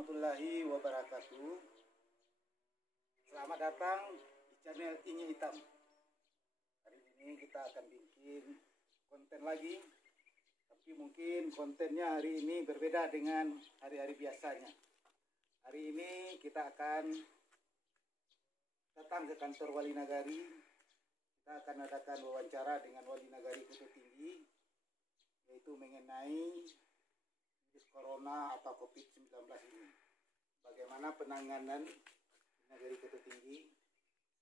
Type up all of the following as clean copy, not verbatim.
warahmatullahi wabarakatuh. Selamat datang di channel Inyi Hitam. Hari ini kita akan bikin konten lagi, tapi mungkin kontennya hari ini berbeda dengan hari-hari biasanya. Hari ini kita akan datang ke kantor Wali Nagari. Kita akan adakan wawancara dengan Wali Nagari Kutu Tinggi, yaitu mengenai virus corona atau COVID-19 ini. Bagaimana penanganan Nagari Kutu Tinggi?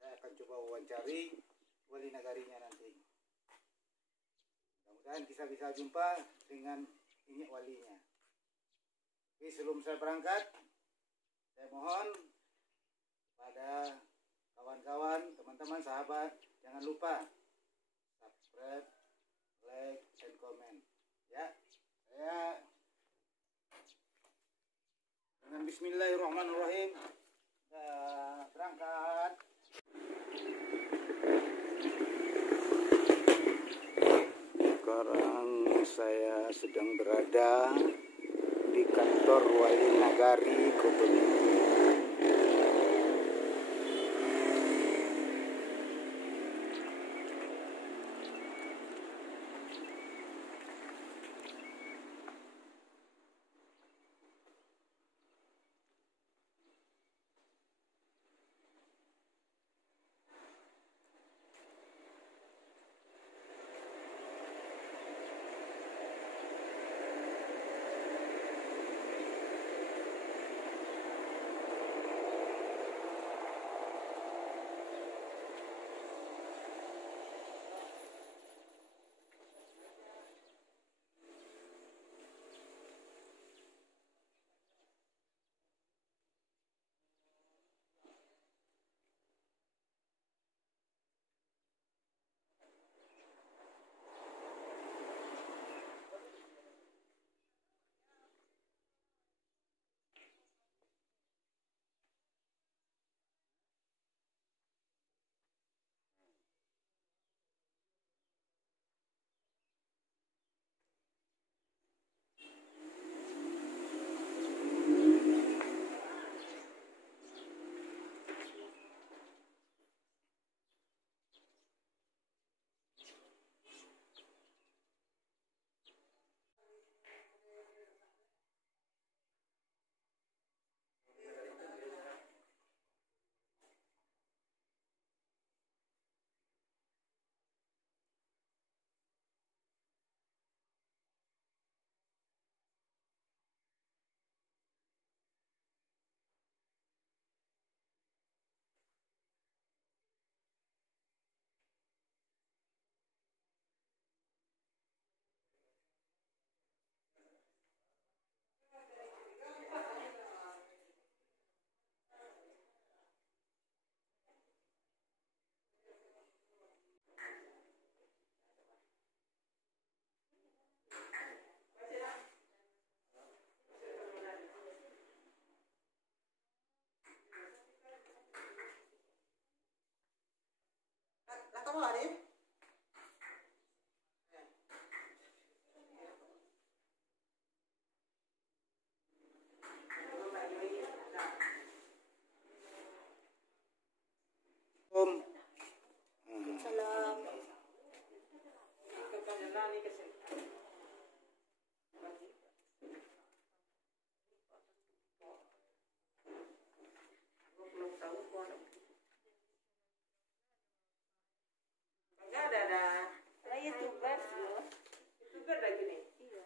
Saya akan coba wawancari Wali Nagarinya nanti. Mudah-mudahan kita bisa jumpa dengan ini walinya. Oke, sebelum saya berangkat, saya mohon pada kawan-kawan, teman-teman, sahabat, jangan lupa subscribe, like, dan komen. Ya, saya dengan bismillahirrahmanirrahim berangkat. Sekarang saya sedang berada di kantor Wali Nagari Kutu Tinggi. Kamu Arif? Salam. Ada. Saya YouTuber loh. YouTuber lagi nih. Iya.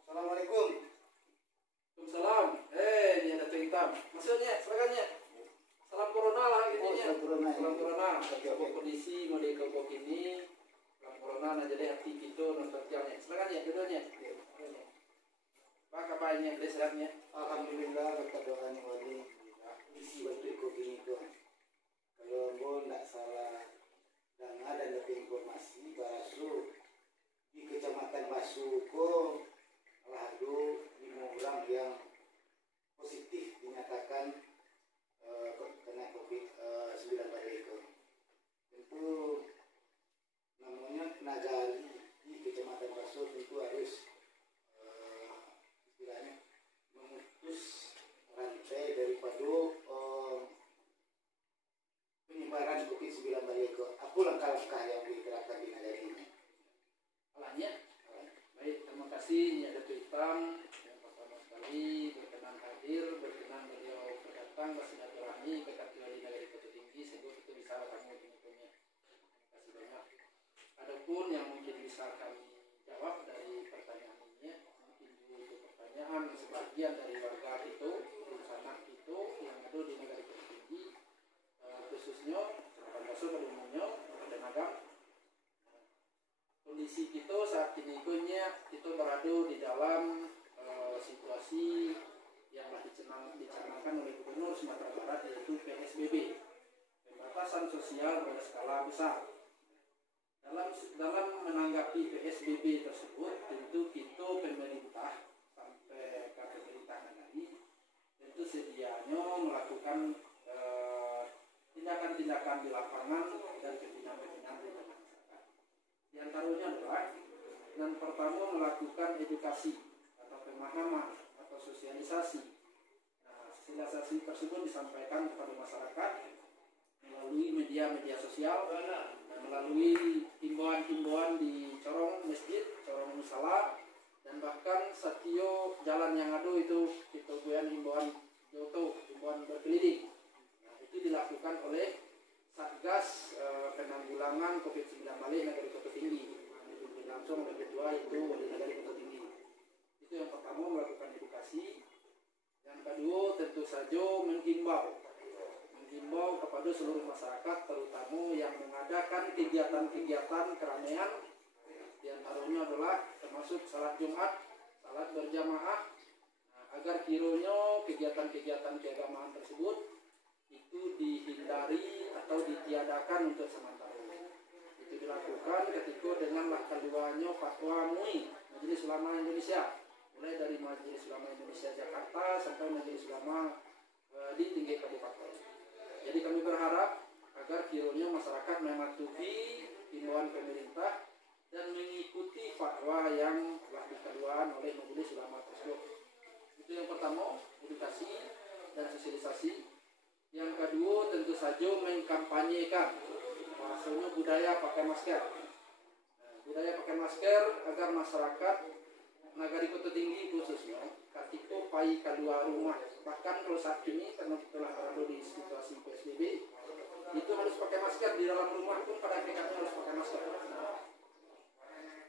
Assalamualaikum. Waalaikumsalam. Ini ada tuh hitam. Maksudnya, silakannya. Salam corona lah intinya. Salam corona. Untuk kondisi mau di kelompok ini, salam corona. Nah jadi hati kita nonton tiangnya. Silakan ya, keduanya. Pak kabarnya, sehatnya? Alhamdulillah berkat doanya Wali. Isi waktu ini tuh. Kalau mau tidak salah dan ada lebih informasi Basu di Kecamatan Basuko, Alhadu 5 orang yang positif dinyatakan kena COVID-19 itu. penanganan COVID-19 itu? Apa langkah-langkah yang diterapkan di negara ini? Alanya, baik, terima kasih ya Datuk Hitam yang pertama sekali berkenan hadir, berkenan beliau berdatang bersilaturahmi ke Kaki Wali Nagari Kota Tinggi sehingga kita bisa kamu punya. Terima kasih banyak. Adapun yang mungkin bisa kami jawab dari pertanyaan ini, mungkin itu pertanyaan sebagian dari warga itu, sanak itu yang ada di Nagari Kota Tinggi, khususnya Kecamatan Baso pada umumnya dan Agam. Kondisi kita saat ini kita berada di dalam situasi yang dicanangkan oleh Gubernur Sumatera Barat, yaitu PSBB, pembatasan sosial pada skala besar. Dalam menanggapi PSBB tersebut, tentu kita pemerintah sampai ke pemerintah negeri tentu sedianya melakukan tindakan-tindakan di lapangan dan pembinaan di masyarakat. Di antaranya adalah yang pertama melakukan edukasi atau pemahaman atau sosialisasi. Nah, sosialisasi tersebut disampaikan kepada masyarakat melalui media-media sosial, melalui himbauan-himbauan di corong masjid, corong musala, dan bahkan setiap jalan yang ada itu kita buat himbauan joto, himbauan berkeliling. Nah, itu dilakukan oleh Satgas Penanggulangan COVID-19 Nagari Kota Tinggi. Dipimpin langsung oleh ketua itu Wali Nagari Kota Tinggi. Itu yang pertama, melakukan edukasi. Yang kedua tentu saja menghimbau kepada seluruh masyarakat, terutama yang mengadakan kegiatan-kegiatan keramaian, di antaranya adalah termasuk salat Jumat, salat berjamaah, agar kiranya kegiatan-kegiatan keagamaan tersebut itu dihindari atau ditiadakan untuk sementara. Itu dilakukan ketika dengan keluarnya fatwa MUI, Majelis Ulama Indonesia, mulai dari Majelis Ulama Indonesia Jakarta sampai Majelis Ulama di tingkat kabupaten. Jadi kami berharap agar kiranya masyarakat mematuhi himbauan pemerintah dan mengikuti fatwa yang telah dikeluarkan oleh Majelis Ulama tersebut. Itu yang pertama, edukasi dan sosialisasi. Yang kedua tentu saja mengkampanyekan bahasanya budaya pakai masker. Nah, budaya pakai masker agar masyarakat Nagari Kota Tinggi khususnya ketika pai keluar rumah, bahkan kalau saat ini karena telah berada di situasi PSBB, itu harus pakai masker. Di dalam rumah pun pada hakikatnya harus pakai masker.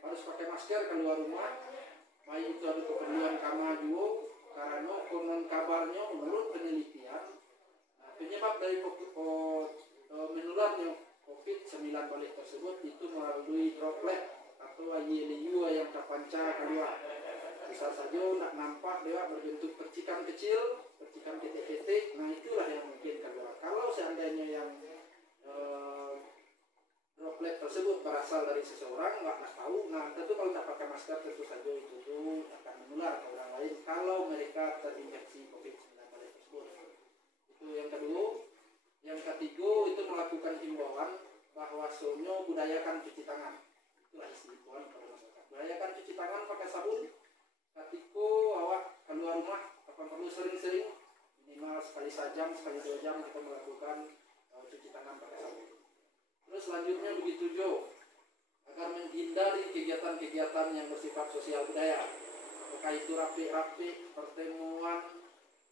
Harus pakai masker keluar rumah. Baik itu ada keperluan kama juga, karena konon kabarnya menurut penelitian penyebab dari menularnya COVID-19 tersebut itu melalui droplet atau ILU yang terpancar keluar. Bisa saja nak nampak dia berbentuk percikan kecil, percikan titik-titik. Nah itulah yang mungkin keluar. Kalau seandainya yang droplet tersebut berasal dari seseorang, nggak tahu. Nah tentu kalau tak pakai masker tentu saja itu akan menular ke orang lain kalau mereka terinfeksi COVID-19 tersebut. Itu yang kedua. Yang ketiga itu melakukan himbauan bahwasanya budayakan cuci tangan. Itulah isi himbauan kepada masyarakat. Budayakan cuci tangan pakai sabun. Ketika awak keluar rumah, akan perlu sering-sering, minimal sekali sejam, sekali 2 jam kita melakukan cuci tangan pakai sabun. Terus selanjutnya begitu juga agar menghindari kegiatan-kegiatan yang bersifat sosial budaya, apakah itu rapi-rapi, pertemuan,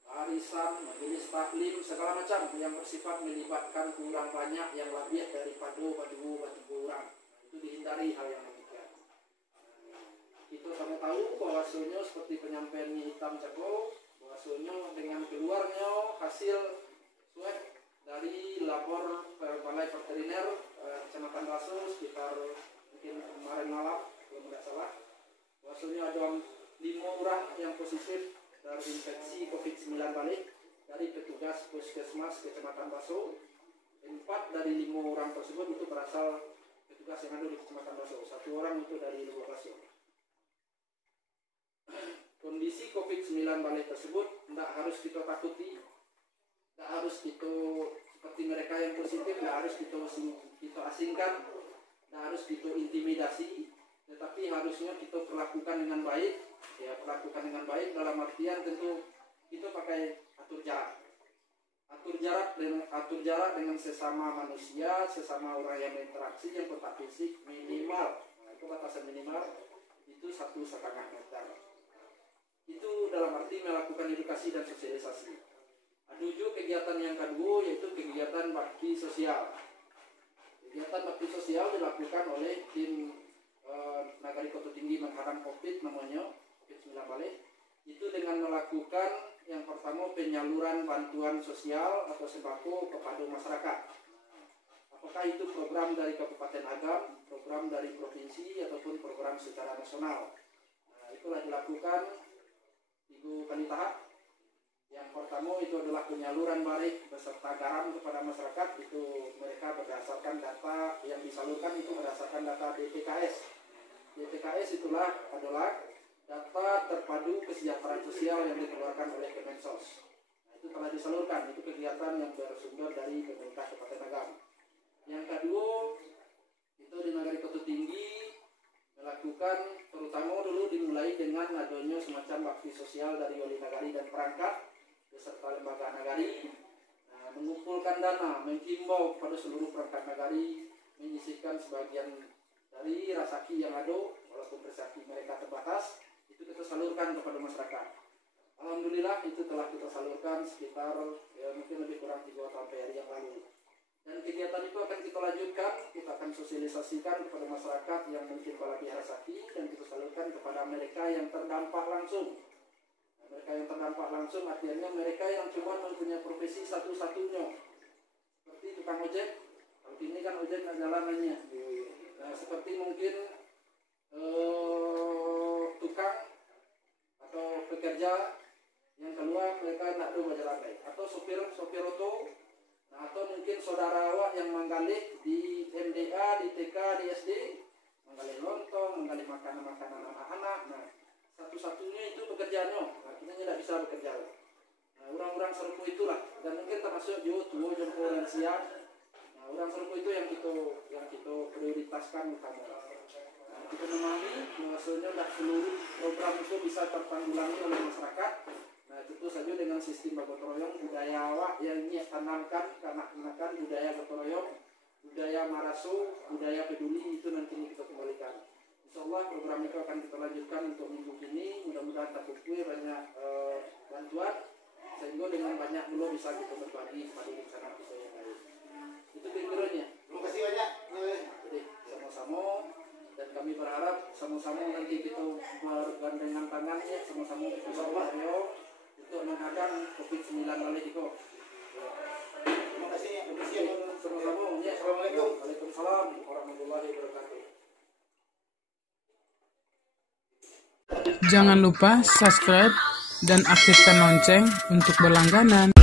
arisan, majelis taklim, segala macam yang bersifat melibatkan kurang banyak yang lebih daripada 2 orang. Itu dihindari hal yang demikian. Kita sama tahu bahwasanya seperti penyampaian Hitam Cako, bahwasanya dengan keluarnya hasil swab dari lapor Balai Veteriner Kecamatan Baso sekitar mungkin kemarin malam kalau tidak salah, bahwasanya ada 5 orang yang positif terinfeksi COVID-19 dari petugas puskesmas Kecamatan Baso. 4 dari 5 orang tersebut itu berasal petugas yang ada di Kecamatan Baso. 1 orang itu dari luar Baso. Kondisi COVID-19 tersebut tidak harus kita takuti, tidak harus kita seperti mereka yang positif, tidak harus kita asingkan, tidak harus kita intimidasi, tetapi harusnya kita perlakukan dengan baik. Ya, perlakukan dengan baik dalam artian tentu kita pakai atur jarak. atur jarak dengan sesama manusia, sesama orang yang berinteraksi, yang kontak fisik minimal. Nah, itu batasan minimal itu 1,5 meter. Itu dalam arti melakukan edukasi dan sosialisasi. Ada juga kegiatan yang kedua, yaitu kegiatan bakti sosial. Kegiatan bakti sosial dilakukan oleh tim Nagari Kota Tinggi menghadang COVID namanya, COVID-19. Itu dengan melakukan yang pertama penyaluran bantuan sosial atau sembako kepada masyarakat. Apakah itu program dari Kabupaten Agam, program dari provinsi, ataupun program secara nasional. Nah, itulah dilakukan 3 kali tahap. Yang pertama itu adalah penyaluran barik beserta garam kepada masyarakat. Itu mereka berdasarkan data yang disalurkan itu berdasarkan data DTKS. DTKS adalah data terpadu kesejahteraan sosial yang dikeluarkan oleh Kemensos. Nah, itu telah disalurkan. Itu kegiatan yang bersumber dari pemerintah Kabupaten Agam. Yang kedua itu di Nagari Kota Tinggi melakukan, terutama dulu dimulai dengan adanya semacam bakti sosial dari wali nagari dan perangkat beserta lembaga nagari. Nah, mengumpulkan dana, menghimbau kepada seluruh perangkat nagari menyisihkan sebagian dari rasaki yang ada, walaupun rezeki mereka terbatas, itu kita salurkan kepada masyarakat. Alhamdulillah itu telah kita salurkan sekitar mungkin lebih kurang 3 atau 4 hari yang lalu. Dan kegiatan itu akan kita lanjutkan, kita akan sosialisasikan kepada masyarakat yang mungkin kelebihan rezeki, dan kita salurkan kepada mereka yang terdampak langsung. Nah, mereka yang terdampak langsung artinya mereka yang cuma mempunyai profesi satu-satunya, seperti tukang ojek. Kalau ini kan ojek nggak jalanannya. Nah, seperti mungkin tukang atau pekerja yang keluar mereka tidak ada jalan lain, atau sopir oto. Nah, atau mungkin saudara awak yang menggali di MDA, di TK, di SD, menggali lontong, menggali makanan-makanan anak-anak. Nah, satu-satunya itu pekerjaannya, artinya tidak bisa bekerja. Nah, orang-orang serupu itulah, dan mungkin termasuk juga tua jempol lansia. Nah, orang serupu itu yang kita prioritaskan utama. Nah, kita memahami bahwasanya tidak seluruh program itu bisa tertanggulangi oleh masyarakat. Nah, tentu saja dengan sistem gotong royong, budaya awak yang ini tanamkan, kanak-kanakan budaya gotong royong, budaya marasu, budaya peduli, itu nanti kita kembalikan. Insyaallah program itu akan kita lanjutkan untuk minggu ini. Mudah-mudahan terkumpul banyak bantuan, sehingga dengan banyak dulu bisa kita berbagi kepada rencana kita yang lain. Itu kira-kiranya. Terima kasih banyak. Jadi sama-sama, dan kami berharap sama-sama nanti kita bergandengan tangan ya, sama-sama kita berdoa untuk menghadang COVID-19 itu. Terima kasih. Sama-sama. Assalamualaikum. Waalaikumsalam warahmatullahi wabarakatuh. Jangan lupa subscribe dan aktifkan lonceng untuk berlangganan.